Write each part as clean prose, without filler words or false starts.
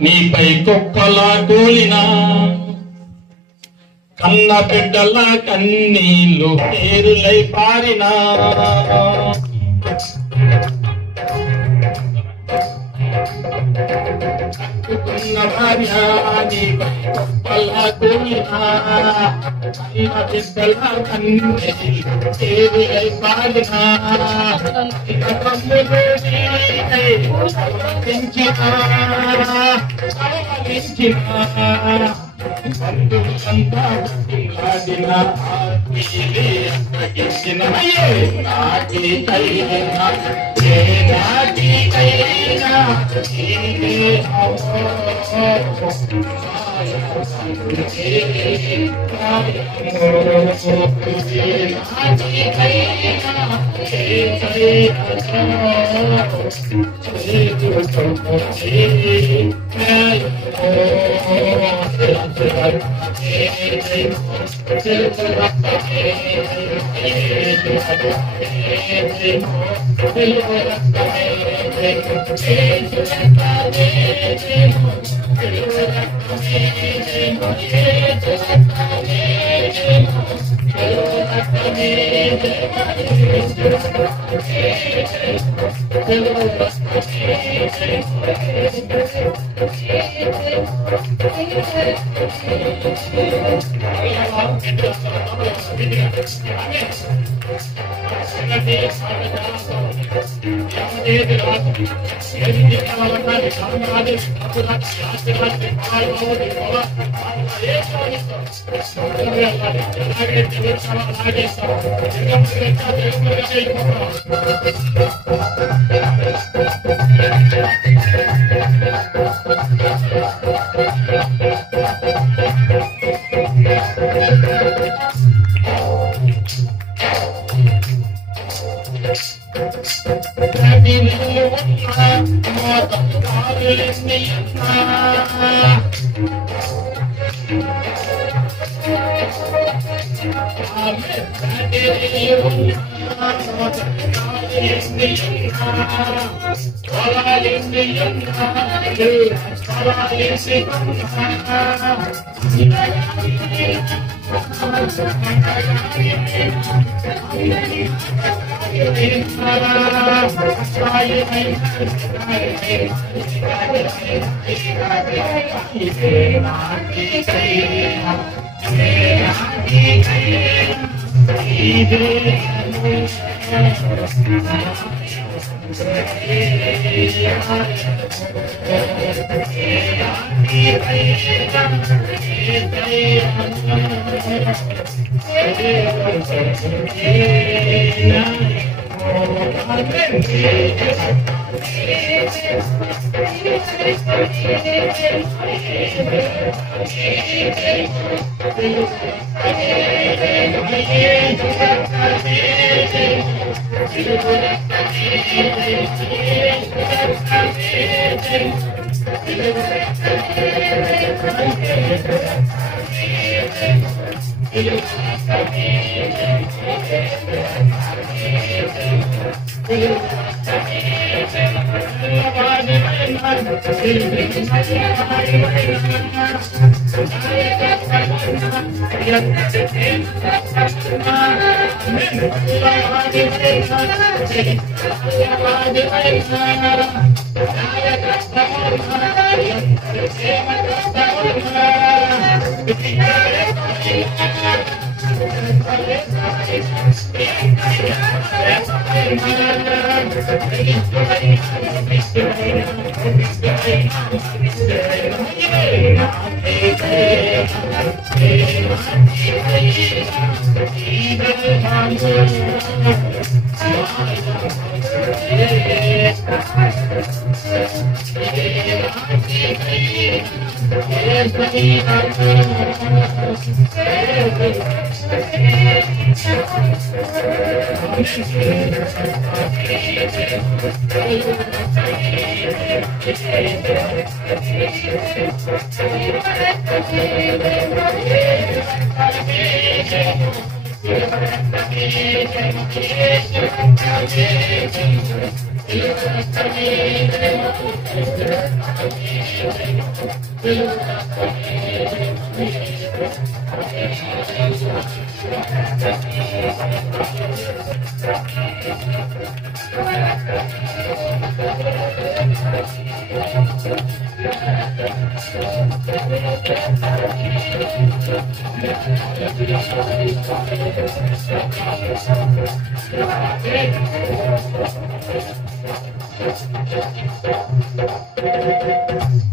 నీపై కుక్కలా కూలినా కన్న బిడ్డల కన్నీళ్ళు పేరులై పారినా కట్టుకున్న భార్య నీపై కుక్కలా కూలినా కన్న బిడ్డల కన్నీళ్ళు పేరులై పారినా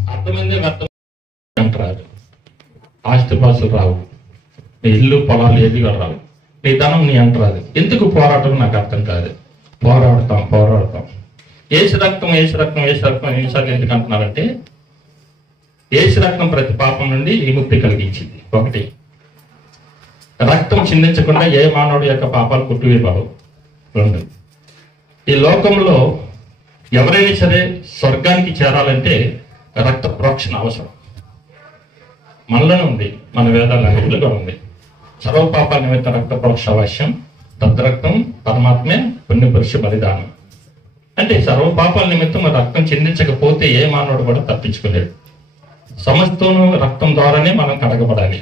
అర్థమైంది అర్థం అంటారు. ఆస్తిపాసులు రావు, నీ ఇల్లు పొలాలు ఏది కూడా రావు, నీ ధనం నీ అంటరాదు. ఎందుకు పోరాటం నాకు అర్థం కాదు. పోరాడతాం ఏసు రక్తం ఎన్నిసార్లు ఎందుకు అంటున్నారంటే ఏసు రక్తం ప్రతి పాపం నుండి విముక్తి కలిగించింది. ఒకటి, రక్తం చిందించకుండా ఏ మానవుడి యొక్క పాపాలు కొట్టివేయబడవు. రెండు, ఈ లోకంలో ఎవరైనా సరే స్వర్గానికి చేరాలంటే రక్త ప్రోక్షణ అవసరం. మనలోనే ఉంది, మన వేదాలన్నింటిలో కూడా ఉంది. సర్వ పాపాల నిమిత్తం రక్త ప్రోక్షణ అవశ్యం, తద్రక్తం పరమాత్మే పుణ్యపురుష బలిదానం. అంటే సర్వ పాపాల నిమిత్తం రక్తం చిందించకపోతే ఏ మానవుడు కూడా తప్పించుకోలేడు. సమస్తను రక్తం ద్వారానే మనం కడగబడాలి.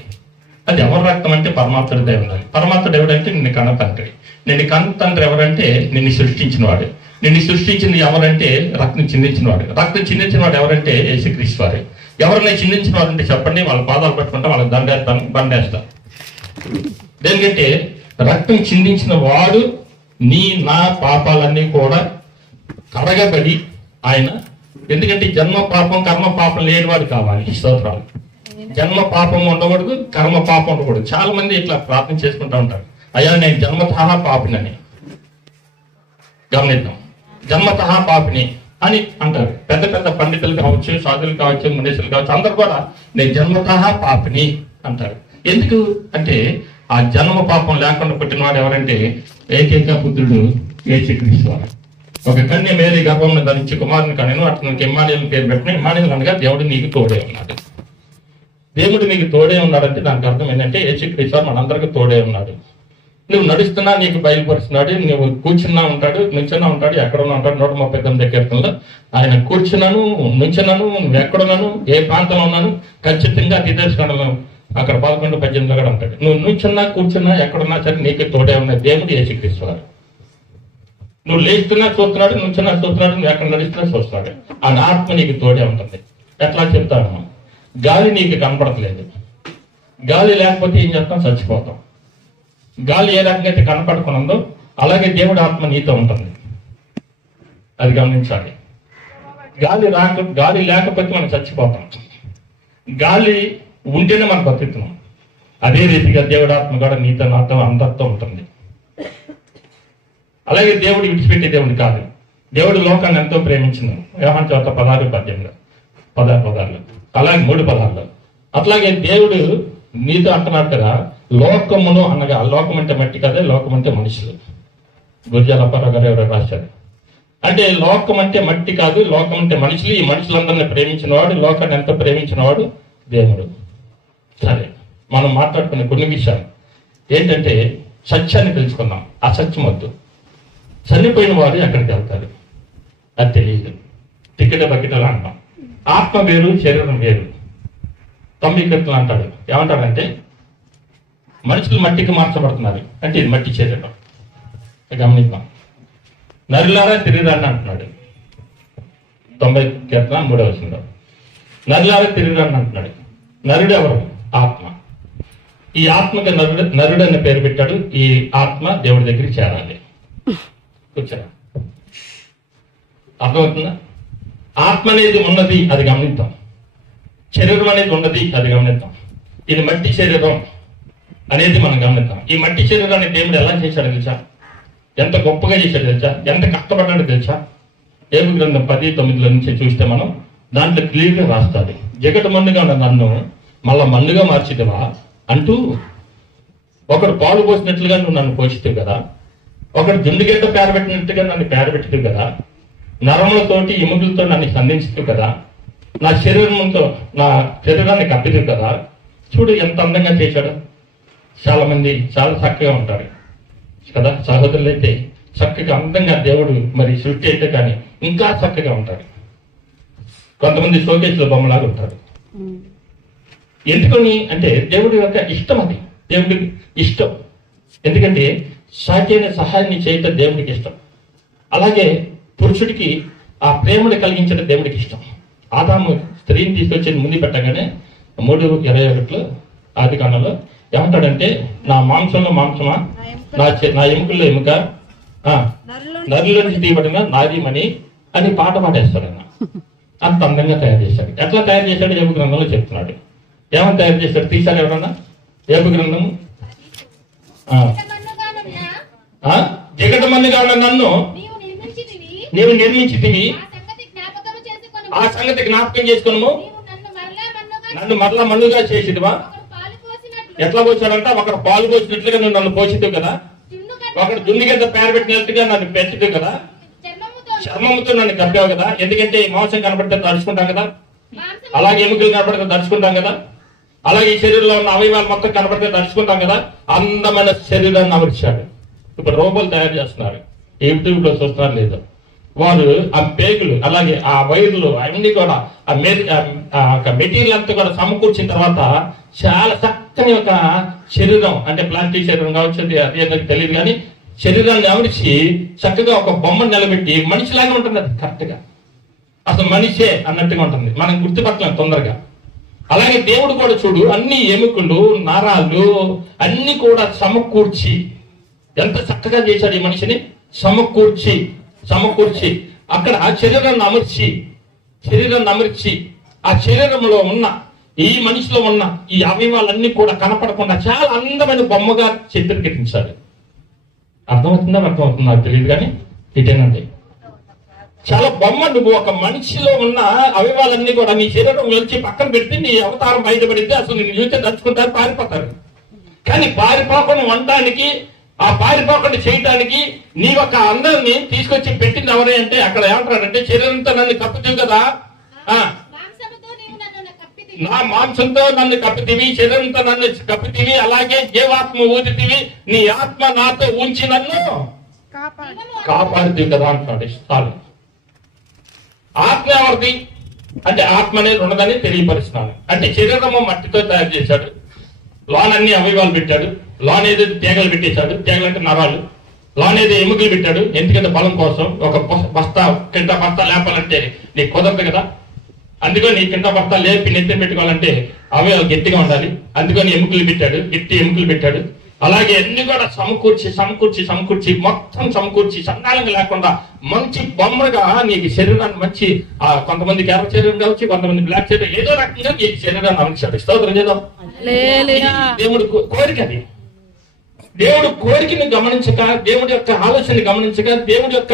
అది ఎవరి రక్తం అంటే పరమాత్ముడిదే ఉండాలి. పరమాత్ముడు ఎవరంటే నిన్ను కన్న తండ్రి. నిన్ను కన్న తండ్రి ఎవరంటే నిన్ను సృష్టించిన వాడు. నిన్ను సృష్టించింది ఎవరంటే రక్తం చిందించిన వాడు. రక్తం చిందించిన వాడు ఎవరంటే యేసుక్రీస్తు వారు. ఎవరిని చిందించిన వారంటే చెప్పండి, వాళ్ళ పాదాలు పట్టుకుంటే వాళ్ళకి బండేస్తారు. దేనికంటే రక్తం చిందించిన వాడు నా పాపాలన్నీ కూడా కడగబడి ఆయన, ఎందుకంటే జన్మ పాపం కర్మ పాపం లేనివాడు కావాలి. స్తోత్రాలు. జన్మ పాపం ఉండకూడదు, కర్మ పాపం ఉండకూడదు. చాలా మంది ఇట్లా ప్రార్థన చేసుకుంటూ ఉంటారు, అయ్యా నేను జన్మతః పాపినని. గమనిద్దాం, జన్మతః పాపిని అని అంటారు. పెద్ద పెద్ద పండితులు కావచ్చు, సాధువులు కావచ్చు, మునీసులు కావచ్చు, అందరు కూడా నేను జన్మతః పాపిని అంటారు. ఎందుకు అంటే ఆ జన్మ పాపం లేకుండా పుట్టినవాడు ఎవరంటే ఏకైక పుత్రుడు యేసుక్రీస్తు వారు. ఒక కన్య మేరీ గర్భంలో ధరించి కుమారుని కనెను, అతనికి ఇమ్మానుయేలు పేరు పెట్టిన. ఇమ్మానుయేలు అనగా దేవుడు నీకు తోడే ఉన్నాడు. దేవుడు నీకు తోడే ఉన్నాడంటే దానికి అర్థం ఏంటంటే యేసుక్రీస్తు మనందరికీ తోడే ఉన్నాడు. నువ్వు నడుస్తున్నా నీకు బయలుపరుస్తున్నాడు. నువ్వు కూర్చున్నా ఉంటాడు, నుంచున్నా ఉంటాడు, ఎక్కడున్నా ఉంటాడు. 139 కీర్తనలో ఆయన కూర్చున్నాను, నుంచున్నాను, నువ్వు ఎక్కడున్నాను, ఏ ప్రాంతంలో ఉన్నాను, ఖచ్చితంగా తీర్చుకోవడం అక్కడ 11:18 కూడా ఉంటాడు. నువ్వు నుంచున్నా కూర్చున్నా ఎక్కడున్నా సరే నీకు తోడే ఉన్న దేవుడు యేసుక్రీస్తు వారు. నువ్వు లేస్తున్నా చూస్తున్నాడు, నుంచున్నా చూస్తున్నాడు, నువ్వు ఎక్కడ నడుస్తున్నా చూస్తున్నాడు. ఆ ఆత్మ నీకు తోడే ఉంటుంది. ఎట్లా చెప్తాను, గాలి నీకు కనపడట్లేదు. గాలి లేకపోతే ఏం చేస్తాం, చచ్చిపోతాం. గాలి ఏ రకంగా అయితే కనపడుకున్నదో అలాగే దేవుడి ఆత్మ నీతో ఉంటుంది. అది గమనించాలి. గాలి లేకపోతే మనం చచ్చిపోతాం. గాలి ఉంటేనే మనం బతుకుతున్నాం. అదే రీతిగా దేవుడి ఆత్మ కూడా నీతో నాతో అందరితో ఉంటుంది. అలాగే దేవుడు విడిచిపెట్టే దేవుడు కాదు. దేవుడు లోకాన్ని ఎంతో ప్రేమించింది. యోహాను 16 అలాగే 3 పదాల్లో. అట్లాగే దేవుడు నీతో అంటున్నాడు కదా, లోకమును అనగా, లోకం అంటే మట్టి కదా, లోకం అంటే మనుషులు. గుర్జాలప్పారావు గారు ఎవరో రాశారు. అంటే లోకం అంటే మట్టి కాదు, లోకం అంటే మనుషులు. ఈ మనుషులందరినీ ప్రేమించిన వాడు, లోకాన్ని ఎంతో ప్రేమించిన వాడు దేవుడు. సరే, మనం మాట్లాడుకునే కొన్ని విషయాలు ఏంటంటే సత్యాన్ని తెలుసుకుందాం. అసత్యం వద్దు. చనిపోయిన వారు ఎక్కడికి వెళ్తారు అది తెలియదు. టికెట్ బకెట్లు అంటాం. ఆత్మ వేరు, శరీరం వేరు. 9 కీర్తనలు అంటాడు. ఏమంటాడంటే మనుషులు మట్టికి మార్చబడుతున్నారు అంటే ఇది మట్టి శరీరం. గమనిద్దాం. నరులారా తిరిగిరండి అంటున్నాడు. 90 కీర్తన 3వ వచనంలో నరులారా తిరిగిరండి అంటున్నాడు. నరుడు ఎవరు? ఆత్మ. ఈ ఆత్మకి నరుడు అనే పేరు పెట్టాడు. ఈ ఆత్మ దేవుడి దగ్గరికి చేరాలి. కూర్చోరా, అర్థమవుతుందా? ఆత్మ అనేది ఉన్నది, అది గమనిద్దాం. శరీరం అనేది ఉన్నది, అది గమనిద్దాం. ఇది మట్టి శరీరం అనేది మనం గమనిద్దాం. ఈ మట్టి శరీరాన్ని దేవుడు ఎలా చేశాడు తెలుసా? ఎంత గొప్పగా చేశాడు తెలుసా? ఎంత కష్టపడ్డాడో తెలుసా? ఏబు గ్రంథం 10:9 నుంచి చూస్తే మనం దాంట్లో క్లియర్గా రాస్తాడు. జగట మన్నుగా ఉన్న నన్ను మళ్ళా మన్నుగా మార్చిదివా అంటూ, ఒకడు పాలు పోసినట్లుగా నువ్వు నన్ను పోషిస్తావు కదా, ఒకడు దుండుగడ్డ పేరబెట్టినట్టుగా నన్ను పేరబెట్టుతావు కదా, నరములతోటి ఎముకలతో నన్ను సంధించుతావు కదా, నా శరీరాన్ని కప్పితావు కదా. చూడు ఎంత అందంగా చేశాడు. చాలా మంది చాలా చక్కగా ఉంటారు కదా, సహోదరులు అయితే చక్కగా అందంగా దేవుడు మరి సృష్టి అయితే కానీ ఇంకా చక్కగా ఉంటారు. కొంతమంది షోకేసులో బొమ్మలాగా ఉంటారు. ఎందుకని అంటే దేవుడి యొక్క ఇష్టం, అది దేవుడికి ఇష్టం. ఎందుకంటే సాధ్యమైన సహాయాన్ని చేయటం దేవుడికి ఇష్టం. అలాగే పురుషుడికి ఆ ప్రేమను కలిగించడం దేవుడికి ఇష్టం. ఆదాము స్త్రీని తీసుకొచ్చేది ముందు పెట్టగానే 3:21 ఆది కాండంలో ఏమంటాడంటే, నా మాంసంలో మాంసమా, నా ఎముకల్లో ఎముక, నరుల నుంచి తీయబడిన నారీమణి అని పాట పాడేస్తాడు. ఆయన అంత అందంగా తయారు చేశాడు. ఎట్లా తయారు చేశాడు యోబు గ్రంథంలో చెప్తున్నాడు. ఏమని తయారు చేశాడు తీశారు ఎవరన్నా? యోబు గ్రంథము జగటమన్నిగా నన్ను నీవు నిర్మించితివి, ఆ సంగతి జ్ఞాపకం చేసుకున్నాము. నన్ను మరలా మన్నుగా చేసిదివా. ఎట్లా పోసాడంట, ఒకడు పాలు పోసినట్లుగా నువ్వు నన్ను పోసిద్దు కదా, ఒకడు దున్ని కింద పేరు పెట్టినట్టుగా నన్ను పెంచుతావు కదా, చర్మముతో నన్ను కప్పావు కదా. ఎందుకంటే మాంసం కనబడితే తడుచుకుంటాం కదా, అలాగే ఎముకలు కనబడితే తడుచుకుంటాం కదా, అలాగే ఈ శరీరంలో ఉన్న అవయవాలు మొత్తం కనబడితే తడుచుకుంటాం కదా. అందమైన శరీరాన్ని అమర్చాడు. ఇప్పుడు రోబోలు తయారు చేస్తున్నారు, యూట్యూబ్ లో చూస్తున్నారు లేదు, వారు ఆ పేగులు అలాగే ఆ వైర్లు అన్ని కూడా ఆ మెటీరియల్ అంతా కూడా సమకూర్చిన తర్వాత చాలా చక్కని ఒక శరీరం, అంటే ప్లాస్టిక్ శరీరం కావచ్చు, అది తెలియదు కానీ శరీరాన్ని అమర్చి చక్కగా ఒక బొమ్మను నిలబెట్టి మనిషిలాగా ఉంటుంది. అది కరెక్ట్ గా అసలు మనిషే అన్నట్టుగా ఉంటుంది, మనం గుర్తుపట్టలేం తొందరగా. అలాగే దేవుడు కూడా చూడు, అన్ని ఎముకలు నరాలు అన్ని కూడా సమకూర్చి ఎంత చక్కగా చేశాడు ఈ మనిషిని. సమకూర్చి అక్కడ శరీరాన్ని అమర్చి ఆ శరీరంలో ఉన్న ఈ మనిషిలో ఉన్న ఈ అవయవాలన్నీ కూడా కనపడకుండా చాలా అందమైన బొమ్మగా చిత్రీకరించాడు. అర్థమవుతుందా నాకు తెలియదు కానీ ఇదేనండి. చాలా బొమ్మ, నువ్వు ఒక మనిషిలో ఉన్న అవయవాలన్నీ కూడా నీ శరీరం వెలిచి పక్కన పెడితే నీ అవతారం బయటపడితే అసలు నేను చూస్తే తలుచుకుంటారు, పారిపోతారు. కానీ పారిపోకుండా ఉండడానికి, ఆ పారిపోకుండా చేయటానికి నీ యొక్క అందరిని తీసుకొచ్చి పెట్టింది ఎవరే అంటే అక్కడ ఏమంటాడంటే, శరీరంతో నన్ను కప్పుతావు కదా, నా మాంసంతో నన్ను కప్పుతీవి, శరీరంతో నన్ను కప్పుతీవి, అలాగే జీవాత్మ ఊదితివి, నీ ఆత్మ నాతో ఉంచి నన్ను కాపాడుతీవి కదా అంటున్నాడు. చాలు. ఆత్మ ఎవరిది అంటే ఆత్మ అనేది ఉన్నదని తెలియపరుస్తున్నాను. అంటే శరీరము మట్టితో తయారు చేశాడు, లోనన్ని అవయవాలు పెట్టాడు, లోనేది తీగలు పెట్టేశాడు, తీగలు అంటే నరాలు, లోనేది ఎముకలు పెట్టాడు. ఎందుకంటే బలం కోసం. ఒక కింద బస్తా లేపాలంటే నీకు కుదరదు కదా, అందుకని కింద బస్తా లేపి నెత్తి పెట్టుకోవాలంటే అవయవాలు గట్టిగా ఉండాలి, అందుకని ఎముకలు పెట్టాడు, గట్టి ఎముకలు పెట్టాడు. అలాగే అన్ని కూడా సమకూర్చి మొత్తం సమకూర్చి సంతానంగా లేకుండా మంచి బొమ్మగా నీకు శరీరాన్ని మంచి, కొంతమందికి ఎర్ర శరీరం కావచ్చు, కొంతమంది బ్లాక్ శరీరం, ఏదో రకంగా నీకు శరీరాన్ని అమర్చాడు. స్తోత్రం చేద్దాం. దేవుడు కోరిక అది. దేవుడు కోరికని గమనించక, దేవుడి యొక్క ఆలోచనని గమనించక, దేవుడి యొక్క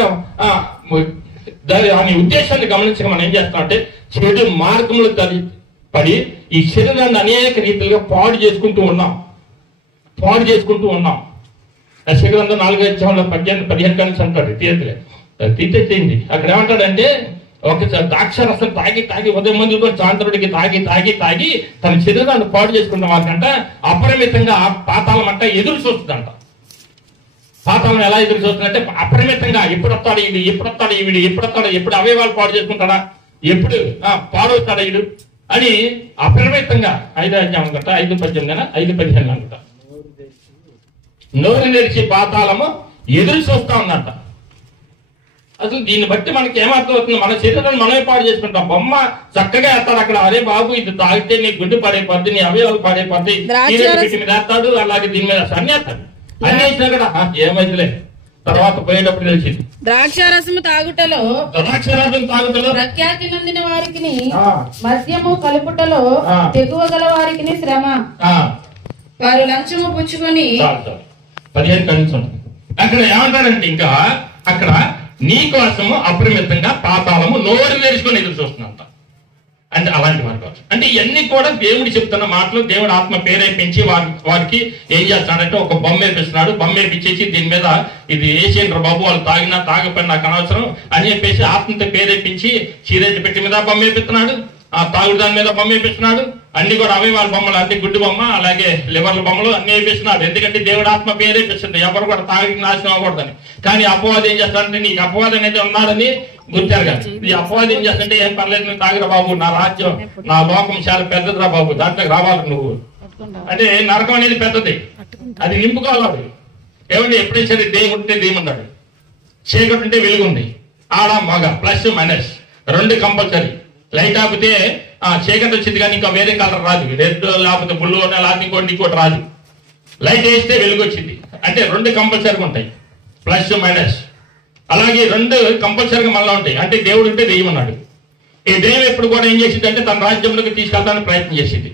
దాని ఉద్దేశాన్ని గమనించక మనం ఏం చేస్తామంటే చెడు మార్గంలో పడి ఈ శరీరాన్ని అనేక రీతిలుగా పాడు చేసుకుంటూ ఉన్నాం. శరీరంలో 4 అధ్యాయంలో 15 కానీ అంటాడు తీసేయండి. అక్కడ ఏమంటాడంటే, ఒకసారి ద్రాక్ష రసం తాగి ఉదయం ముందు కూడా సాయంత్రుడికి తాగి తన శరీరాన్ని పాడు చేసుకున్న వాళ్ళకంట అపరిమితంగా పాతాళం అంట ఎదురు చూస్తుందంట. పాతాళం ఎలా ఎదురు చూస్తుందంటే అపరిమితంగా ఎప్పుడు వస్తాడు ఎప్పుడు అవయవాలు పాడు చేసుకుంటాడా, ఎప్పుడు పాడవుతాడా వీడు అని అపరిమితంగా 5 అధ్యాయం అంట 5:18 5:15 అంట నోరు తెరిచి పాతాళము ఎదురు చూస్తా ఉందంట. అసలు దీన్ని బట్టి మనకి ఏమర్థం అవుతుంది, మన శరీరాన్ని మనమే పాడు చేసుకుంటాం. బొమ్మ చక్కగా వేస్తాడు అక్కడ, అరే బాబు ఇది తాగితే నీ గుడ్డు పాడైపోద్ది, నీ అవయవాలు పాడైపోద్ది, వీటి మీద వేస్తాడు, అలాగే దీని మీద అన్నేస్తాడు. అన్ని వేసినా కూడా ఏమైతులే, తర్వాత పోయేటప్పుడు తెలిసింది. ద్రాక్షారసము తాగుటలో ప్రఖ్యాతి నొందిన వారికి మద్యము కలుపుటలో తెగువ గల వారికి శ్రమ, వారు లంచము పుచ్చుకొని 15 కనీసం. అక్కడ ఏమంటారంటే ఇంకా అక్కడ నీ కోసము అపరిమితంగా పాతాళము నోరు తెరుచుకొని ఎదురు చూస్తున్నంత. అంటే అలాంటి వారి కోసం. అంటే ఇవన్నీ కూడా దేవుడు చెప్తున్న మాటలు. దేవుడు ఆత్మ పేరేపించి వారికి ఏం చేస్తున్నాడంటే ఒక బొమ్మ వేపిస్తున్నాడు. బొమ్మ వేపించేసి దీని మీద ఇది వేసేయండి బాబు, వాళ్ళు తాగినా తాగపోయినా నాకు అనవసరం అని చెప్పేసి ఆత్మతో పేరేపించి చీరేసి పెట్టి మీద బొమ్మ వేపిస్తున్నాడు, ఆ తాగుడు దాని మీద బొమ్మ వేపిస్తున్నాడు. అన్ని కూడా అవయవాల బొమ్మలు, అన్ని గుడ్డు బొమ్మ, అలాగే లివర్ల బొమ్మలు అన్ని వేపిస్తున్నాడు. ఎందుకంటే దేవుడు ఆత్మ పేరేపిస్తుంది, ఎవరు కూడా తాగి నాశనం అవ్వకూడదని. కానీ అపవాదం ఏం చేస్తాడంటే నీకు అపవాదం అనేది ఉన్నాడని గుర్తారు కదా. ఈ అపవాది ఏం చేస్తుంటే ఏం పర్లేదు నువ్వు తాగిరా బాబు, నా రాజ్యం నా లోకం చాలా పెద్దదిరా బాబు, దాంట్లోకి రావాలి నువ్వు అంటే. నరకం అనేది పెద్దది, అది నింపుకోవాలి. ఏమంటే ఎప్పుడైతే సరే దేవుడు ఉంటే దేవున్నాడు, చీకటి ఉంటే వెలుగు ఉంది, ఆడ మగ ప్లస్ మైనస్ రెండు కంపల్సరీ. లైట్ ఆపితే చీకటి వచ్చింది కానీ ఇంకా వేరే కలర్ రాదు, రెడ్ లేకపోతే బ్లూ లేకపోతే ఇంకోటి రాదు. లైట్ వేస్తే వెలుగు వచ్చింది అంటే రెండు కంపల్సరీగా ఉంటాయి, ప్లస్ మైనస్. అలాగే రెండు కంపల్సరీగా మళ్ళీ ఉంటాయి అంటే దేవుడు ఉంటే దెయ్యం ఉన్నాడు. ఈ దెయ్యం ఎప్పుడు కూడా ఏం చేసింది అంటే తన రాజ్యంలోకి తీసుకెళ్తానికి ప్రయత్నం చేసింది.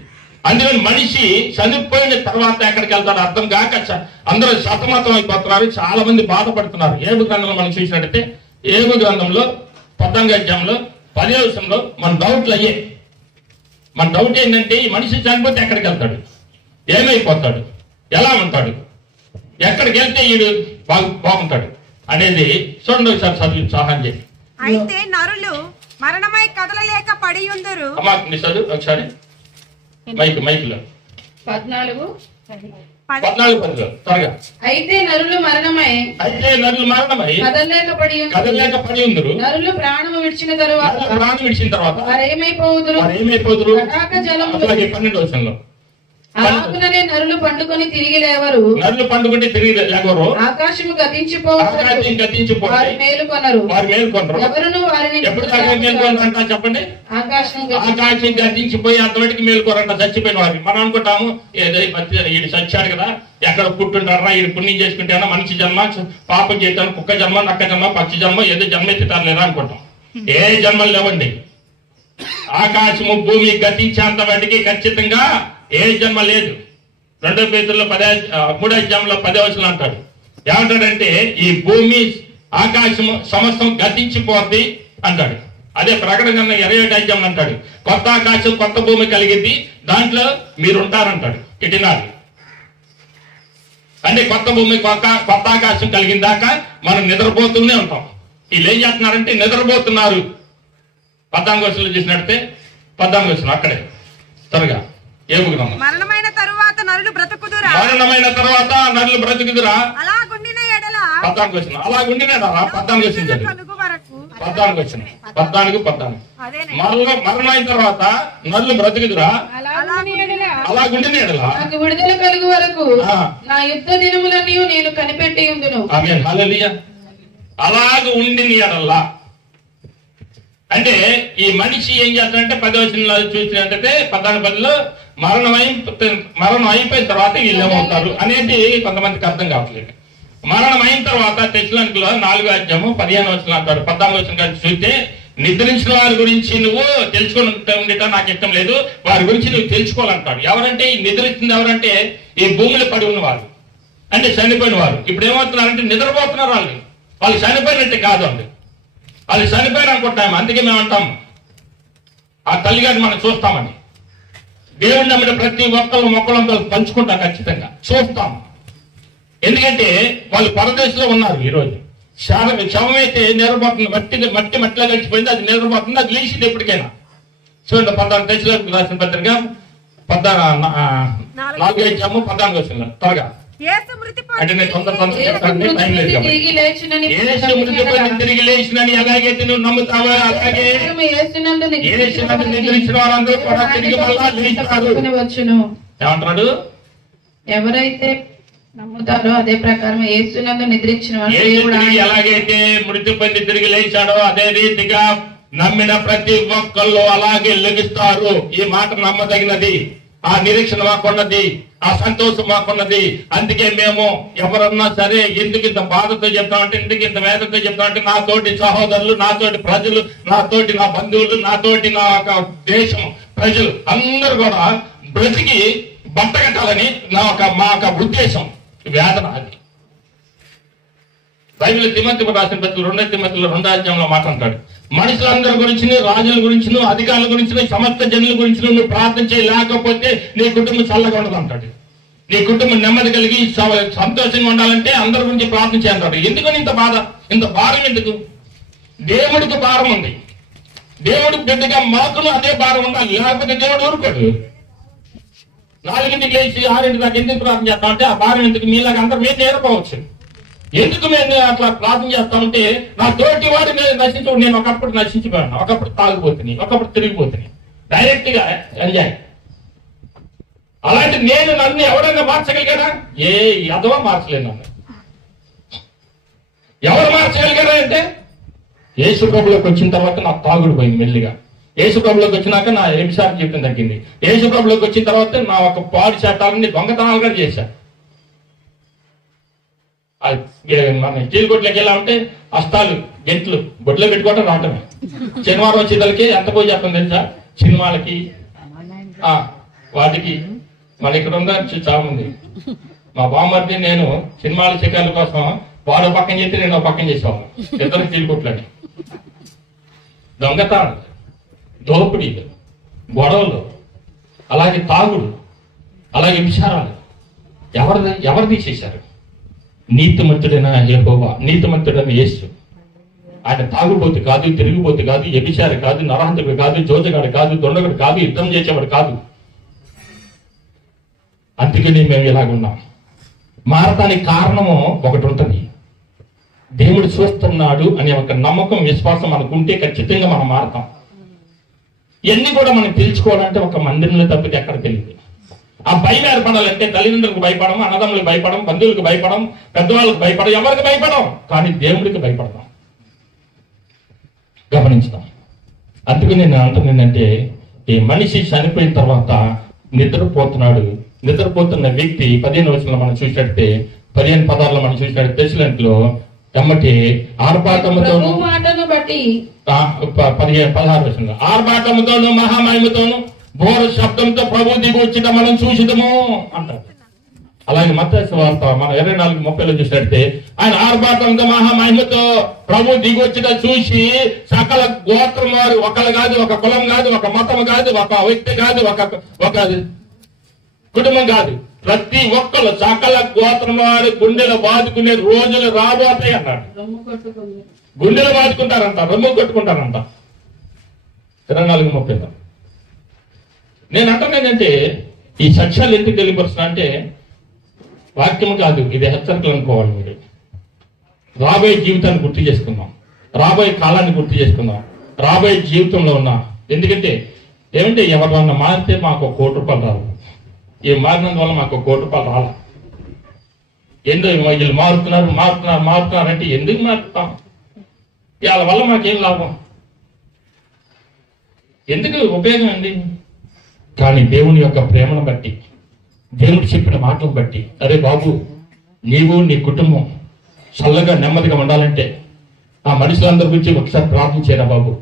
అందుకని మనిషి చనిపోయిన తర్వాత ఎక్కడికి వెళ్తాడు అర్థం కాక అందరూ సతమతం అయిపోతున్నారు, చాలా మంది బాధపడుతున్నారు. ఏబు గ్రంథంలో మనం చూసినట్టయితే ఏబు గ్రంథంలో 14వ అధ్యాయంలో 10వ వచనంలో మన డౌట్లు అయ్యే. మన డౌట్ ఏంటంటే ఈ మనిషి చనిపోతే ఎక్కడికి వెళ్తాడు, ఏమైపోతాడు, ఎలా ఉంటాడు, ఎక్కడికి వెళ్తే ఈడు బాగుంటాడు అనేది చూడండి ఒకసారి చదువు సహాయం చేసి. అయితే నరులు మరణమై కదలలేక పడి ఉందరు. అమ్మా చదువు ఒకసారి మైకులో 14:10 త్వరగా. అయితే నరులు మరణమై కదలలేక పడి ఉందరు. నరులు ప్రాణము విడిచిన తరువాత వారేమైపోదురు. 12వ వచనంలో అలాగుననే నరులు పండుకొని తిరిగి లేవరు. ఆకాశము గతించిపోయి వారు మేలుకొనరు. ఎవరును వారిని చెప్పండి. ఆకాశం గతించిపోయి అంతవరకు మేలుకోరంట చచ్చిపోయిన వారిని. మనం అనుకుంటాము ఏదో ఈడు చచ్చాడు కదా, ఎక్కడ పుట్టుంటారా, ఈడు పుణ్యం చేసుకుంటేనా, మనిషి జన్మ, పాపం చేయటాను, కుక్క జన్మ, నక్క జన్మ, పక్షి జన్మ, ఏదో జన్మ ఎత్తుతారు లేదా అనుకుంటాం. ఏ జన్మలు లేవండి. ఆకాశము భూమి గతించేంత వాటికి ఖచ్చితంగా ఏ జన్మ లేదు. 2వ పేతురులో 3వ అధ్యాయంలో 10వ వచనం అంటాడు. ఏమంటాడంటే ఈ భూమి ఆకాశము సమస్తం గతించిపోద్ది అంటాడు. అదే ప్రకటన 27వ అధ్యాయం అంటాడు కొత్త ఆకాశం కొత్త భూమి కలిగింది, దాంట్లో మీరు ఉంటారంటాడు. ఇటినారు అంటే కొత్త భూమి కొత్త ఆకాశం కలిగిన దాకా మనం నిద్రపోతూనే ఉంటాం. వీళ్ళు ఏం చేస్తున్నారంటే నిద్రపోతున్నారు. 14వ వచనంలో చూసినట్టే 14వ వచనం అక్కడే త్వరగా. మరణమైన తరువాత నరులు బ్రతుకుదురా. అలాగుండిన ఎడల 14వ వచనం. అలాగుండిన 14వ వచనం. 14వ వచనం 14 మరణమైన తర్వాత నరులు బ్రతుకుదురా. అలాగుండిన ఎడల నాకు విడుదల కలుగు వరకు నా యుద్ధ దినములన్నీ నేను కనిపెట్టి ఉందును. ఆమేన్ హల్లెలూయా. అలాగ ఉండిన ఎడల అంటే ఈ మనిషి ఏం చేస్తాడంటే 10వ వచనంలో చూసినట్టయితే 14:10లో మరణం అయిపోయిన తర్వాత వీళ్ళు ఏమవుతారు అనేది కొంతమందికి అర్థం కావట్లేదు. మరణం అయిన తర్వాత తెస్సలోనికీయులో 4వ అధ్యాయము 15వ వచనం అంటాడు. 14వ వచనం కలిసి చూస్తే నిద్రించిన వారి గురించి నువ్వు తెలుసుకుని ఉండటం నాకు ఇష్టం లేదు, వారి గురించి నువ్వు తెలుసుకోవాలంటాడు. ఎవరంటే ఈ నిద్రిస్తుంది ఎవరంటే ఈ భూమిలో పడి ఉన్నవారు అంటే చనిపోయిన వారు. ఇప్పుడు ఏమవుతున్నారంటే నిద్రపోతున్నారు. వాళ్ళు చనిపోయినట్టే కాదు అండి, వాళ్ళు చనిపోయిన అనుకుంటాము. అందుకే మేము అంటాము ఆ తల్లిగారిని మనం చూస్తామని. దేవుడు నమ్మిన ప్రతి ఒక్కరు మొక్కలంతో పంచుకుంటాం, ఖచ్చితంగా చూస్తాం. ఎందుకంటే వాళ్ళు పరదేశంలో ఉన్నారు. ఈరోజు శవమైతే నిద్రపోతుంది, మట్టిలో కలిసిపోయింది, అది నిద్రపోతుంది, అది లేచింది ఎప్పటికైనా. చూడండి 14 తెస్సలోనికీయులకు రాసిన పత్రిక 4వ అధ్యాయము 14వ వచనం త్వరగా. అంటే నేను తిరిగి లేచినని ఎలాగైతే నువ్వు నమ్ముతావో అలాగే నిద్రించిన వారందరూ కూడా తిరిగి మళ్ళా లేచినారు. ఏమంటాడు? ఎవరైతే నమ్ముతారో అదే ప్రకారం యేసునందు నిద్రించిన ఎలాగైతే మృతి పొంది తిరిగి లేచాడో అదే రీతిగా నమ్మిన ప్రతి ఒక్కళ్ళు అలాగే లెగుస్తారు. ఈ మాట నమ్మదగినది, ఆ నిరీక్షణ మాకున్నది, ఆ సంతోషం మాకున్నది. అందుకే మేము ఎవరన్నా సరే ఎందుకు ఇంత బాధతో చెప్తామంటే, ఎందుకు ఇంత వేదతో చెప్తామంటే నాతోటి సహోదరులు, నాతోటి ప్రజలు, నాతోటి నా బంధువులు, నాతోటి నా దేశం ప్రజలు అందరూ కూడా బ్రతికి బట్ట కట్టాలని మా ఉద్దేశం. వేదన అది. బైబిల్ తిమోతికి రాసిన పత్రిక 2వ తిమోతిలో 2వ అధ్యాయంలో మాట్లాడతాడు. మనుషులందరి గురించి, రాజుల గురించి, అధికారుల గురించి, సమస్త జనుల గురించి నువ్వు ప్రార్థన చేయలేకపోతే నీ కుటుంబం చల్లగా ఉండదు అంటాడు. నీ కుటుంబం నెమ్మది కలిగి సంతోషంగా ఉండాలంటే అందరి గురించి ప్రార్థన చేయంటాడు. ఎందుకని ఇంత బాధ, ఇంత భారం ఎందుకు? దేవుడికి భారం ఉంది. దేవుడికి బిడ్డగా మాకులు అదే భారం ఉండాలి, లేకపోతే దేవుడు ఊరుకోడు. 4ంటికి లేచి 6 దాకా ఎందుకు ప్రార్థన చేస్తాం అంటే ఆ భారం ఎందుకు? మీలాగా అందరూ మేము చేరపోవచ్చు. ఎందుకు నేను అట్లా ప్రార్థన చేస్తా ఉంటే నా తోటి వాడు నశించు. నేను ఒకప్పుడు నశించిపోయాను, ఒకప్పుడు తాగిపోతుంది, ఒకప్పుడు తిరిగిపోతుంది. డైరెక్ట్ గా ఎంజాయ్. అలాంటి నేను నన్ను ఎవరైనా మార్చగలిగారా? ఏ ఎదవా మార్చలేదు నన్ను. ఎవరు మార్చగలిగారా అంటే యేసు ప్రభులోకి వచ్చిన తర్వాత నా తాగుడు పోయింది మెల్లిగా. యేసు ప్రభులోకి వచ్చినాక నా వ్యభిచార జీవితం తగ్గింది. యేసు ప్రభులోకి వచ్చిన తర్వాత నా ఒక పాడు చట్టాలని దొంగతనాలుగా చేశా. మన చీలకొట్లోకి ఎలా ఉంటే అస్తాలు గెంట్లు బొడ్లో పెట్టుకోవటం రావటమే. శనివారం వచ్చేదలకి ఎంత పోయి చెప్పండి తెలుసా? సినిమాలకి వాటికి మన ఇక్కడ ఉందా చాముంది. మా బామ్మర్ది నేను సినిమాల చికాల కోసం వాడు పక్కన చేస్తే నేను పక్కన చేసేవాళ్ళం. ఇద్దరు చీలకొట్లని దొంగతనాలు, దోపిడీలు, గొడవలు, అలాగే తాగుడు, అలాగే విచారాలు ఎవరు తీసేశారు? నీతిమంతుడైన యెహోవా, నీతిమంతుడైన యేసు. ఆయన తాగుబోతు కాదు, తిరిగిపోతు కాదు, వ్యభిచారి కాదు, నరహంతకుడు కాదు, జోజగాడు కాదు, దొండగుడు కాదు, యుద్ధం చేసేవాడు కాదు. అందుకని మేము ఇలాగున్నాం. మారటానికి కారణము ఒకటి ఉంటుంది. దేవుడు చూస్తున్నాడు అనే ఒక నమ్మకం, విశ్వాసం మనకుంటే ఖచ్చితంగా మనం మారతాం. ఇవన్నీ కూడా మనం తెలుసుకోవాలంటే ఒక మందిరంలో తప్పితే ఎక్కడ తెలియదు. ఆ భయం ఏర్పడాలంటే తల్లిదండ్రులకు భయపడం, అన్నదమ్ములకు భయపడం, బంధువులకు భయపడం, పెద్దవాళ్ళకి భయపడం, ఎవరికి భయపడం కానీ దేవుడికి భయపడతాం, గమనించుతాం. అందుకని నేను అంటుంది ఏంటంటే ఈ మనిషి చనిపోయిన తర్వాత నిద్రపోతున్నాడు. నిద్రపోతున్న వ్యక్తి 15వ వచనంలో మనం చూసినట్టే 15 పదాల్లో మనం చూసినట్టు తెస్సలోనికలో ఎమ్మటి ఆర్భాటముతోను మాటను బట్టి 16వ వచనంలో ఆర్భాటముతోను మహామహిమతోను బోర శబ్దంతో ప్రభు దిగి వచ్చిట మనం చూసిదము అంటారు. అలాగే మత్తయి సువార్త మనం 24:30లో చూసినట్టే ఆయన ఆర్భాటంతో మహామహిమతో ప్రభు దిగి వచ్చిట చూసి సకల గోత్రం వారు, ఒకళ్ళు కాదు, ఒక కులం కాదు, ఒక మతం కాదు, ఒక వ్యక్తి కాదు, ఒక కుటుంబం కాదు, ప్రతి ఒక్కరు సకల గోత్రం వారు గుండెలు బాదుకునే రోజులు రాబోతాయి అన్నాడు. గుండెలు బాదుకుంటారంట, రొమ్ము కొట్టుకుంటారంట. 24:30. నేను అంటున్నానంటే ఈ సత్యాలు ఎందుకు తెలియపరుస్తున్నా అంటే వాక్యం కాదు, ఇది హెచ్చరికలు అనుకోవాలి. మీరు రాబోయే జీవితాన్ని గుర్తు చేసుకుందాం, రాబోయే కాలాన్ని గుర్తు చేసుకుందాం, రాబోయే జీవితంలో ఉన్నా. ఎందుకంటే ఏమంటే ఎవరన్నా మారితే మాకు ₹1 కోటి రావు. ఈ మారినందువల్ల మాకు ₹1 కోటి రాలా. ఎందుకు వీళ్ళు మారుతున్నారు అంటే ఎందుకు మారుతాం? వాళ్ళ వల్ల మాకేం లాభం, ఎందుకు ఉపయోగం అండి? కానీ దేవుని యొక్క ప్రేమను బట్టి, దేవుడు చెప్పిన మాటలను బట్టి, అరే బాబు నీవు నీ కుటుంబం చల్లగా నెమ్మదిగా ఉండాలంటే ఆ మనుషులందరి గురించి ఒకసారి ప్రార్థన చేయరా బాబు,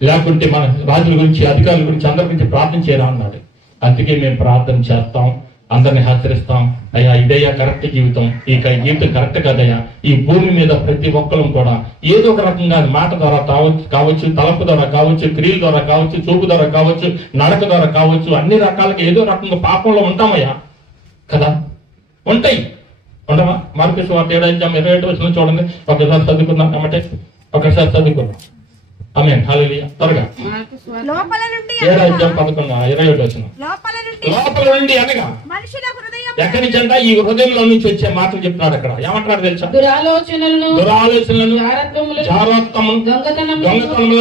లేకుంటే మన రాజుల గురించి, అధికారుల గురించి, అందరి గురించి ప్రార్థన చేయరా అన్నాడు. అందుకే మేము ప్రార్థన చేస్తాం, అందరిని హెచ్చరిస్తాం. అయ్యా ఇదయ్యా కరెక్ట్ జీవితం, ఈ జీవితం కరెక్ట్ కదయ్యా. ఈ భూమి మీద ప్రతి ఒక్కరు కూడా ఏదో ఒక రకంగా మాట ద్వారా కావచ్చు, తలపు ద్వారా కావచ్చు, క్రియల ద్వారా కావచ్చు, చూపు ద్వారా కావచ్చు, నడక ద్వారా కావచ్చు, అన్ని రకాలుగా ఏదో రకంగా పాపంలో ఉంటామయ్యా కదా. ఉంటాయి, ఉండమా? మార్కు సువార్త 7:27 చూడండి. ఒకసారి చదువుకుందాం అమ్మటే, ఒకసారి చదువుకుందాం. ఆమేన్, హల్లెలూయా. త్వరగా లోపల నుండి 7:11 లోపల నుండి అనగా మనుషుల హృదయం ఎక్కడి నుంచి అంట? ఈ హృదయంలో నుంచి వచ్చే మాటలు చెప్తున్నాడు. అక్కడ ఏమంటాడు తెలుసా? దురాలోచనలను, జారత్వమును, దొంగతనములను,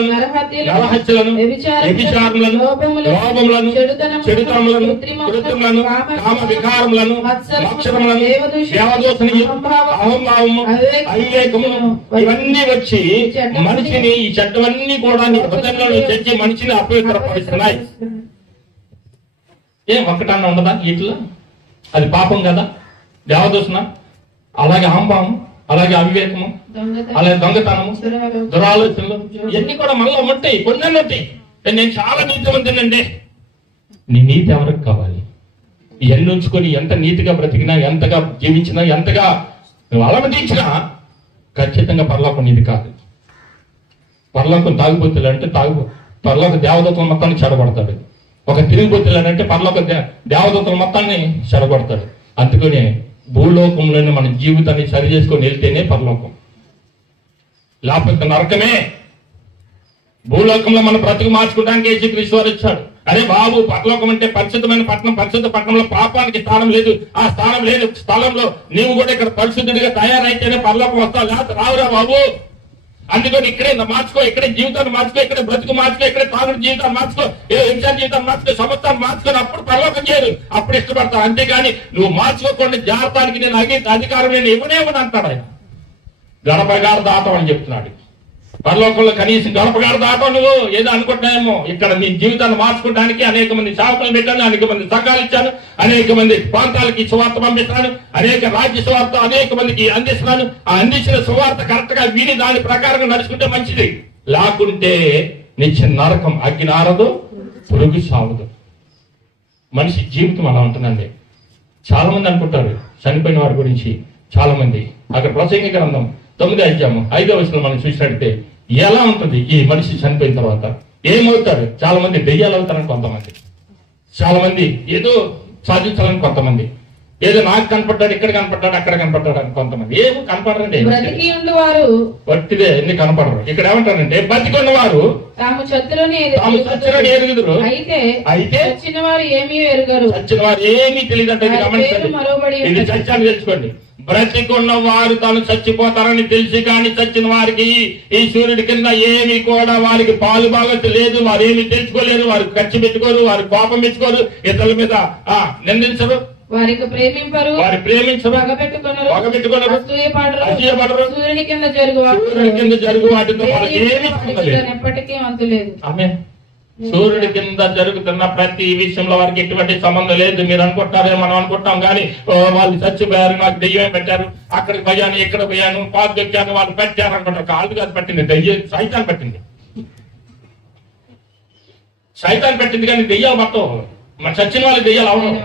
నరహత్యలను, వ్యభిచారములను, లోభములను, చెడుతనములను, కృత్రిమములను, కామ వికారములను, మత్సరములను, దేవదూషణయు, అహంభావము, అవివేకమును ఇవన్నీ వచ్చి మనిషిని, ఈ చెడ్డవన్నీ కూడా నీ హృదయంలో తెచ్చి మనిషిని అపవిత్రపరుస్తున్నాయి. ఒక్కటన్నా ఉండదా వీటిలో? అది పాపం కదా, దేవదూషణ, అలాగే అహంభావం, అలాగే అవివేకము, అలాగే దొంగతనము, దురాలోచనలు, ఇవన్నీ కూడా మనలో ఉంటాయి. కొన్ని ఉంటాయి. నేను చాలా నీతిమంతునండి. నీ నీతి ఎవరికి కావాలి? ఇవన్నీ ఉంచుకొని ఎంత నీతిగా బ్రతికినా, ఎంతగా జీవించినా, ఎంతగా నువ్వు అలమటించినా ఖచ్చితంగా పరలోకం నీది కాదు. పరలోకం తాగుబోతులంటే పరలోక దేవదూతల మొత్తాన్ని చెడగొడతాడు. ఒక తిరిగిపోతులంటే పరలోక దేవదూతల మొత్తాన్ని చెడగొడతాడు. అందుకనే భూలోకంలోనే మన జీవితాన్ని సరి చేసుకొని వెళ్తేనే పరలోకం, లేకపోతే నరకమే. భూలోకంలో మన బ్రతుకు మార్చుకోవడానికి యేసుక్రీస్తు వారు వచ్చాడు. అరే బాబు, పరలోకం అంటే పరిశుద్ధమైన పట్టణం, పరిశుద్ధ పట్టణంలో పాపానికి స్థానం లేదు. ఆ స్థానం లేని స్థలంలో నీవు కూడా ఇక్కడ పరిశుద్ధుడిగా తయారైతేనే పరలోకం వస్తావు, లేకపోతే రావురా బాబు. అందుకని ఇక్కడే మార్చుకో, ఇక్కడే జీవితాన్ని మార్చుకో, ఇక్కడే బ్రతుకు మార్చుకో, ఇక్కడే తాగుడు జీవితాన్ని మార్చుకో, హింసా జీవితాన్ని మార్చుకో, సమస్తాన్ని మార్చుకొని అప్పుడు పరలోకం చేయరు, అప్పుడు ఇష్టపడతావు. అంతేగాని నువ్వు మార్చుకోకుండా జాగ్రత్తకి నేను అధికారం నేను ఇవ్వనేమని అంటాడు ఆయన. గడపగారు దాటమని చెప్తున్నాడు. పరలోకంలో కనీసం గడపగారు దాటం నువ్వు ఏదో అనుకుంటున్నాయేమో. ఇక్కడ నీ జీవితాన్ని మార్చుకోవడానికి అనేక మంది సేవకులను పెట్టాను, అనేక మంది సంఘాలు ఇచ్చాను, అనేక మంది ప్రాంతాలకి సువార్త పంపిస్తున్నాను, అనేక రాజ్య సువార్త అనేక మందికి అందిస్తున్నాను. ఆ అందించిన సువార్త కరెక్ట్ గా విని దాని ప్రకారంగా నడుచుకుంటే మంచిది. లేకుంటే నిత్య నరకం, అగ్ని ఆరదు, పురుగు సావదు. మనిషి జీవితం అలా ఉంటుందండి. చాలా మంది అనుకుంటారు చనిపోయిన వారి గురించి. చాలా మంది అక్కడ ప్రసంగి గ్రంథం 9వ అధ్యాయం 5వ వచనం మనం చూసినట్టే ఎలా ఉంటుంది ఈ మనిషి చనిపోయిన తర్వాత ఏమవుతారు. చాలా మంది దెయ్యాలు అవుతారని కొంతమంది, చాలా మంది ఏదో సాధించాలని కొంతమంది, ఏదో నాకు కనపడ్డాడు, ఇక్కడ కనపడ్డాడు, అక్కడ కనపడ్డాడు అని కొంతమంది. ఏమో కనపడరండి, బట్టిదే ఎన్ని కనపడరు. ఇక్కడ ఏమంటారంటే బతికున్నవారు తాము చచ్చులని ఎరుగుదురు, అయితే చచ్చిన వారు ఏమీ తెలియదు అంటే ఇది చచ్చాన్ని తెలుసుకోండి. బ్రతికున్న వారు తాను చచ్చిపోతారని తెలిసి కానీ చచ్చిన వారికి ఈ సూర్యుడి కింద ఏమి కూడా వారికి పాలు బాగొచ్చు లేదు. వారు ఏమి తెలుసుకోలేరు, వారు ఖర్చు పెట్టుకోరు, వారు కోపం పెట్టుకోరు, ఇతరుల మీద నిందించరు, వారికి ప్రేమింపరు, వారి ప్రేమించరు, పగబెట్టుకోరు, సూర్యుని కింద జరుగు వాటితో వాళ్ళకి ఏమి ఎప్పటికీ అంతులేదు. సూర్యుడి కింద జరుగుతున్న ప్రతి విషయంలో వారికి ఎటువంటి సంబంధం లేదు. మీరు అనుకుంటారే, మనం అనుకుంటాం కానీ వాళ్ళు చచ్చిపోయారు, నాకు దెయ్యమే పెట్టారు, అక్కడికి పోయాను, ఇక్కడ పోయాను, పాలు దొక్కాను, వాళ్ళు పెట్టారు అనుకుంటారు. కాదు కాదు పట్టింది, దెయ్యం సైతాన్ పెట్టింది, సైతాన్ పెట్టింది కానీ దెయ్యాలు మొత్తం మన చచ్చిన వాళ్ళు దెయ్యాలు అవడం.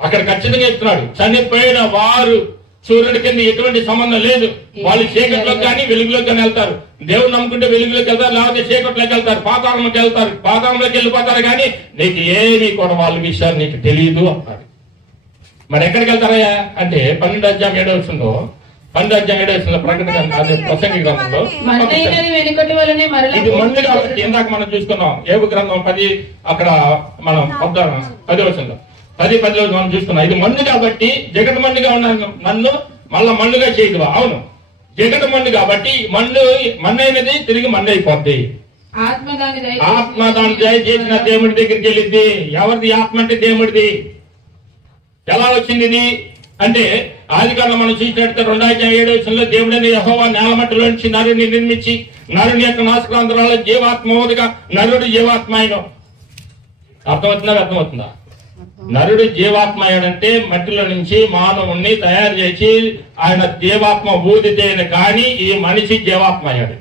అక్కడ ఖచ్చితంగా చెప్తున్నాడు, చనిపోయిన వారు సూర్యుడి కింద ఎటువంటి సంబంధం లేదు. వాళ్ళు చీకట్లోకి కానీ వెలుగులోకి కానీ వెళ్తారు. దేవుడు నమ్ముకుంటే వెలుగులోకి వెళ్తారు, లేకపోతే చీకట్లోకి వెళ్తారు, పాతాళంలోకి వెళ్తారు, పాతాళంలోకి వెళ్ళిపోతారు. కానీ నీకు ఏమీ కూడా వాళ్ళ విషయాలు నీకు తెలియదు అన్నాడు. మరి ఎక్కడికి వెళ్తారయ్యా అంటే 12వ అధ్యాయం 7వ వచనంలో, 12వ అధ్యాయం 7వ వచనంలో ప్రకటన ప్రసంగి గ్రంథంలో ఇది మండు కాబట్టి ఇందాక మనం చూసుకున్నాం. ఏబు గ్రంథం 10 అక్కడ మనం 10వ వచనంలో 10:10 మనం చూసుకున్నాం. ఇది మన్ను కాబట్టి జగన్ మన్నుగా ఉన్న నన్ను మళ్ళా మన్నుగా చేయదువా? అవును, జగన్ మన్ను కాబట్టి మన్ను అయినది తిరిగి మన్ను అయిపోద్ది. ఆత్మ దాని దయ చేసిన దేవుడి దగ్గరికి వెళ్ళింది. ఎవరిది ఆత్మ అంటే దేవుడిది. ఎలా వచ్చింది ఇది అంటే ఆదికాండం మనం చూసినట్టు 2వ అధ్యాయం 7వ వచనంలో దేవుడైన యెహోవా నేలమట్టిలో నుంచి నరుని నిర్మించి నరుని యొక్క నాసికాంధ్రాల్లో జీవాత్మ ఊదగా నరుడు జీవాత్మ అయిన. అర్థమవుతుందా? నరుడు జీవాత్మ అయ్యాడంటే మట్టిలో నుంచి మానవుణ్ణి తయారు చేసి ఆయన జీవాత్మ ఊదితేనే కానీ ఈ మనిషి జీవాత్మ అయ్యాడు.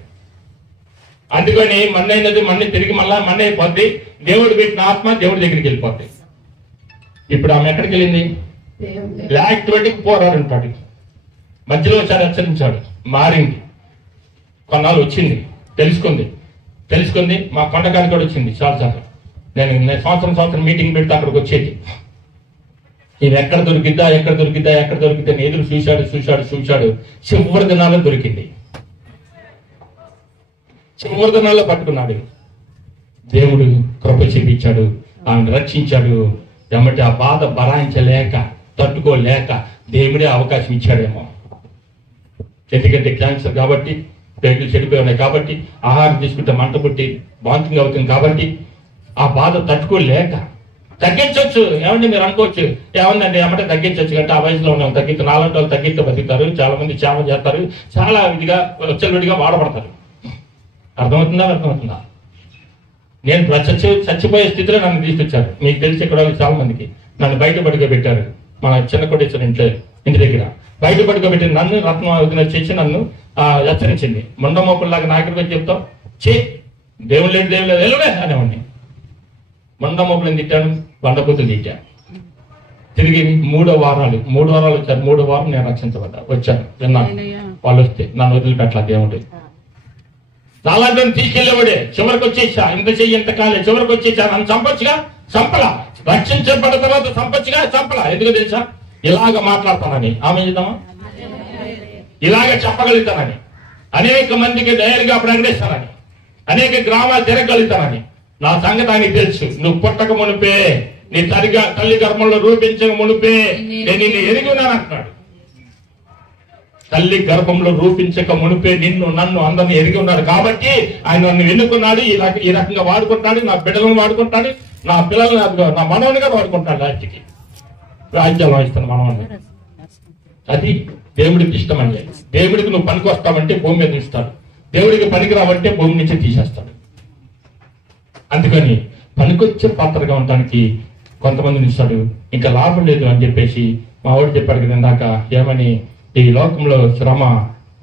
అందుకని మన్నైనది మన్ని తిరిగి మళ్ళా మన్న అయిపోద్ది. దేవుడు పెట్టిన ఆత్మ దేవుడి దగ్గరికి వెళ్ళిపోద్ది. ఇప్పుడు ఆమె ఎక్కడికి వెళ్ళింది? యాక్టివిటీకి పోరాడు. మధ్యలో ఒకసారి హెచ్చరించాడు, మారింది, కొన్నాళ్ళు వచ్చింది, తెలుసుకుంది. మా కొండకానికి కూడా వచ్చింది చాలాసార్లు. నేను సంవత్సరం మీటింగ్ పెడితే అక్కడికి వచ్చేది. ఇది ఎక్కడ దొరికిద్దా ఎదురు చూశాడు. చివరి దినాల్లో దొరికింది. చివరి దినాల్లో పట్టుకున్నాడు. దేవుడు కృప చూపించాడు, ఆమెను రక్షించాడు. ఏమంటే ఆ బాధ భరాయించలేక తట్టుకోలేక దేవుడే అవకాశం ఇచ్చాడేమో. ఎందుకంటే క్యాన్సర్ కాబట్టి, పేగులు చెడిపోయి ఉన్నాయి కాబట్టి, ఆహారం తీసుకుంటే మంట పుట్టి వాంతింగ్ అవుతుంది కాబట్టి ఆ బాధ తట్టుకోలేక తగ్గించవచ్చు. ఏమంటే మీరు అనుకోవచ్చు, ఏమందండి ఏమంటే తగ్గించవచ్చు కంటే ఆ వయసులో ఉన్నాం తగ్గితే 4 వాళ్ళు తగ్గితే బతుకుతారు. చాలా మంది సేవ చేస్తారు, చాలా విధిగా విచ్చలవిడిగా వాడబడతారు. అర్థమవుతుందా? నేను చచ్చిపోయే స్థితిలో నన్ను తీసుకొచ్చారు. మీకు తెలిసి ఇక్కడ చాలా మందికి నన్ను బయట పడుకోబెట్టారు. మన చిన్న కొట్టేశ్వర ఇంటి దగ్గర బయట పడుకోబెట్టిన నన్ను రత్న చేసి నన్ను హెచ్చరించింది. మొండమోపుల్లాగా నా దగ్గరికి వచ్చి చెప్తాం, దేవుడు లేదు వెళ్ళలే అనేవాడిని. మొండమోపులను తిట్టాను, బండబూతులు తిట్టాను. తిరిగి 3 వారాలు వచ్చారు. 3వ వారం నేను వచ్చాను, విన్నాను. వాళ్ళు వస్తే నన్ను వదిలిపెట్టాల దేవుడు. నాలాంటి తీసుకెళ్లేవాడే. చివరికి వచ్చేసా, ఇంత చెయ్యి ఇంత కాలే, చివరికి వచ్చేసా. నన్ను చంపలా రక్షించబడిన తర్వాత చంపలా. ఎందుకు తెలుసా? ఇలాగ మాట్లాడతానని. ఆమె చేద్దామా? ఇలాగ చెప్పగలుగుతానని, అనేక మందికి ధైర్యంగా ప్రకటిస్తానని, అనేక గ్రామాలు తిరగలుగుతానని, నా సంగతి ఆయనకి తెలుసు. నువ్వు పుట్టక మునిపే, నీ తల్లి గర్భంలో రూపించక మునిపే నేను నిన్ను ఎరిగి ఉన్నాను అంటున్నాడు. తల్లి గర్భంలో రూపించక మునిపే నిన్ను నన్ను అందరిని ఎరిగి ఉన్నాడు. కాబట్టి ఆయన నన్ను ఎన్నుకున్నాడు, ఈ రకంగా వాడుకుంటాడు, నా బిడ్డలను వాడుకుంటాడు, నా పిల్లలను నా మనవనిగా వాడుకుంటాడు. లాస్ట్కి రాజ్యాలు ఇస్తాను మనవని. అది దేవుడికి ఇష్టం అంటే. దేవుడికి నువ్వు పనికి వస్తావంటే భూమి మీద ఇస్తాడు, దేవుడికి పనికి రావంటే భూమి నుంచి తీసేస్తాడు. అందుకని పనికొచ్చే పాత్రగా ఉండటానికి కొంతమందిని ఇస్తాడు. ఇంకా లాభం లేదు అని చెప్పేసి మా వాడు చెప్పాడు కదా ఇందాక, ఏమని ఈ లోకంలో శ్రమ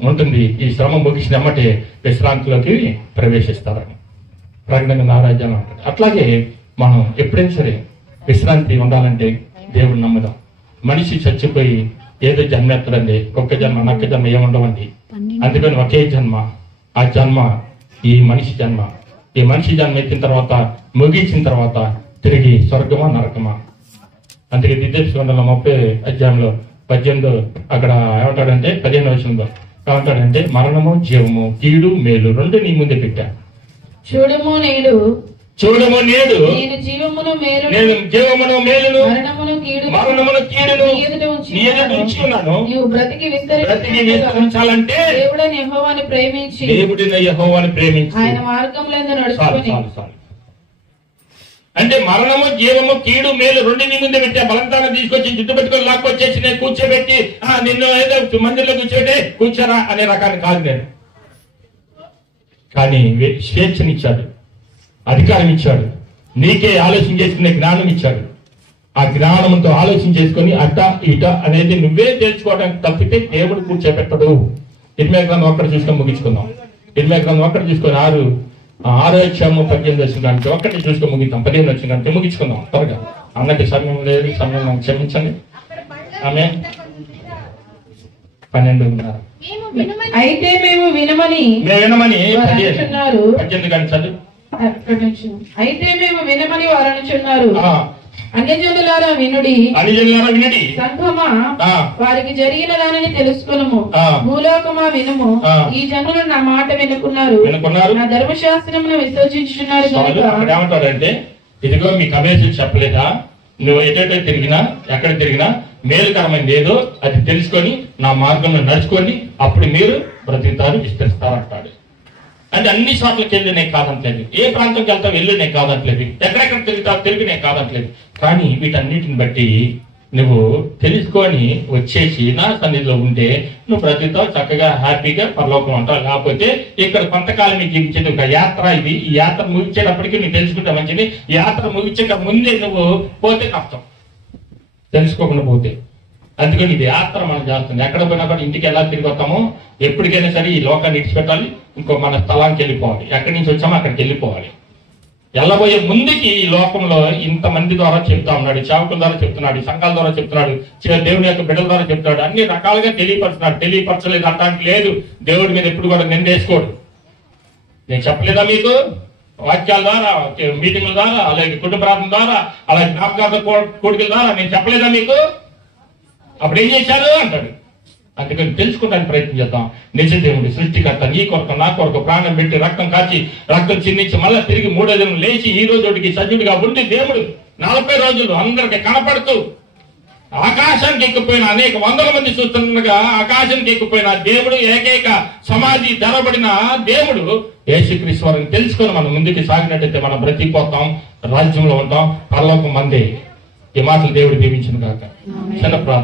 ఉంటుంది, ఈ శ్రమ ముగిసిన ఎమ్మటే విశ్రాంతిలోకి ప్రవేశిస్తారని. ప్రకటన నారాజ్యాలు ఉంటుంది. అట్లాగే మనం ఎప్పుడైనా సరే విశ్రాంతి ఉండాలంటే దేవుడు నమ్ముదాం. మనిషి చచ్చిపోయి ఏదో జన్మ ఎత్తడండి, ఒక్క జన్మ నక్క జన్మ ఏముండవండి. అందుకని ఒకే జన్మ, ఆ జన్మ ఈ మనిషి జన్మ. ఈ మనిషి జన్మ ఎత్తిన తర్వాత ముగించిన తర్వాత తిరిగి స్వర్గమా నరకమా. అందుకే ద్వితీయోపదేశకాండంలో 30 అధ్యాయంలో 18 అక్కడ ఏమంటాడంటే 15వ వచనంలో ఏమంటాడంటే, మరణము జీవము కీడు మేలు రెండు నీ ముందే పెట్టా. చూడము నేడు నేను జీవమును మేలును మరణమును కీడును నీ ఎదుట ఉంచి ఉన్నాను. నీవు బ్రతికి విస్తరించాలంటే దేవుడైన యెహోవాను ప్రేమించి ఆయన మార్గములందు నడుచుకొని. అంటే మరణము జీవము కీడు మేలు రెండు నీ ముందే పెట్టా. బలంతాన్ని తీసుకొచ్చి జుట్టు పెట్టుకొని లాక్కొచ్చేసి నేను కూర్చోబెట్టి నిన్ను ఏదో మందిరంలో కూర్చోబెట్టి కూర్చోరా అనే రకాన్ని కాదు నేను. కానీ స్వేచ్ఛనిచ్చాడు, అధికారం ఇచ్చాడు, నీకే ఆలోచన చేసుకునే జ్ఞానం ఇచ్చాడు. ఆ జ్ఞానంతో ఆలోచన చేసుకుని అట్ట ఇట అనేది నువ్వే తెలుసుకోవడానికి తప్పితే దేవుడు కూర్చోబెట్టడు. ఇర్మియా గ్రంథం ఒక్కటి చూసుకొని ముగించుకుందాం. ఇర్మియా గ్రంథం ఒక్కటి చూసుకొని 6 అధ్యాయము 18 వచ్చిన ఒక్కటి చూసుకొని ముగిద్దాం. 15 వచ్చిన ముగించుకుందాం త్వరగా. అన్నకి సమయం లేదు, సమయం క్షమించండి. ఆమె 12:30. అయితే మేము వినమని 18 కానీ చదువు. అయితే మేము వినమని వారు అనుచున్నారు. అన్యజనులారా వినుడి, సంఘమా వారికి జరిగిన దానిని తెలుసుకునము. భూలోకమా వినుము, ఈ జనులు నా మాట వినుకున్నారు, నా ధర్మశాస్త్రమును విసర్జించున్నారు. ఏమంటాడంటే, ఇదిగో మీకు అవేసి చెప్పలేదా, నువ్వు ఎటో తిరిగినా ఎక్కడ తిరిగినా మేలుకరమైనది ఏదో అది తెలుసుకొని నా మార్గంలో నడుచుకొని అప్పుడు మీరు బ్రతుకుతారు, విస్తరిస్తారంటాడు. అంటే అన్ని చోట్లకి వెళ్ళి నేను కాదంటలేదు, ఏ ప్రాంతంకి వెళ్తావు వెళ్ళి నేను కాదంటలేదు, ఎక్కడెక్కడ తిరుగుతావు తిరిగి నేను కాదంటలేదు. కానీ వీటన్నిటిని బట్టి నువ్వు తెలుసుకొని వచ్చేసి నా సన్నిధిలో ఉంటే నువ్వు బ్రతుకుతావు, చక్కగా హ్యాపీగా పరలోకం ఉంటావు. లేకపోతే ఇక్కడ కొంతకాలం నీకు జీవించేది ఒక యాత్ర. ఇది ఈ యాత్ర ముగించేటప్పటికీ నువ్వు తెలుసుకుంటే మంచిది. ఈ యాత్ర ముగించక ముందే నువ్వు పోతే కష్టం, తెలుసుకోకుండా పోతే. అందుకని ఇది యాత్ర మనం చేస్తుంది. ఎక్కడ పోయినా కూడా ఇంటికి ఎలా తిరిగి వస్తామో ఎప్పటికైనా సరే ఈ లోకాన్ని విడిచిపెట్టాలి, ఇంకో మన స్థలానికి వెళ్ళిపోవాలి. ఎక్కడి నుంచి వచ్చామో అక్కడికి వెళ్ళిపోవాలి. వెళ్ళబోయే ముందుకి ఈ లోకంలో ఇంతమంది ద్వారా చెప్తా ఉన్నాడు, సేవకుల ద్వారా చెప్తున్నాడు, సంఘాల ద్వారా చెప్తున్నాడు, దేవుని యొక్క బిడ్డల ద్వారా చెప్తున్నాడు, అన్ని రకాలుగా తెలియపరుస్తున్నాడు. తెలియపరచలేదు అంటానికి లేదు. దేవుడి మీద ఎప్పుడు కూడా నిందేసుకోడు. నేను చెప్పలేదా మీకు వాక్యాల ద్వారా, మీటింగ్ల ద్వారా, అలాగే కుటుంబ ప్రార్థన ద్వారా, అలాగే జ్ఞాపకార్థ కోడికల ద్వారా నేను చెప్పలేదా మీకు? అప్పుడు ఏం చేశారు అంటాడు. అందుకని తెలుసుకోవడానికి ప్రయత్నం చేద్దాం. నిజ దేవుడి సృష్టికర్త నీ కొరకు నా కొరకు ప్రాణం పెట్టి రక్తం కాచి రక్తం చిందించి మళ్ళీ తిరిగి 3వ దినం లేచి ఈ రోజుకి సజీవుడిగా ఉండి దేవుడు 40 రోజులు అందరికి కనపడుతూ ఆకాశానికి ఎక్కిపోయిన అనేక వందల మంది చూస్తుండగా ఆకాశానికి ఎక్కిపోయిన దేవుడు, ఏకైక సమాధి ధరబడిన దేవుడు యేసుక్రీస్తు వారిని తెలుసుకొని మనం ముందుకు సాగినట్టయితే మనం బ్రతికిపోతాం, రాజ్యంలో ఉంటాం, పరలోకం మందే. ఈ మాటలు దేవుడు దీవించిన కాక. చిన్న ప్రార్థన.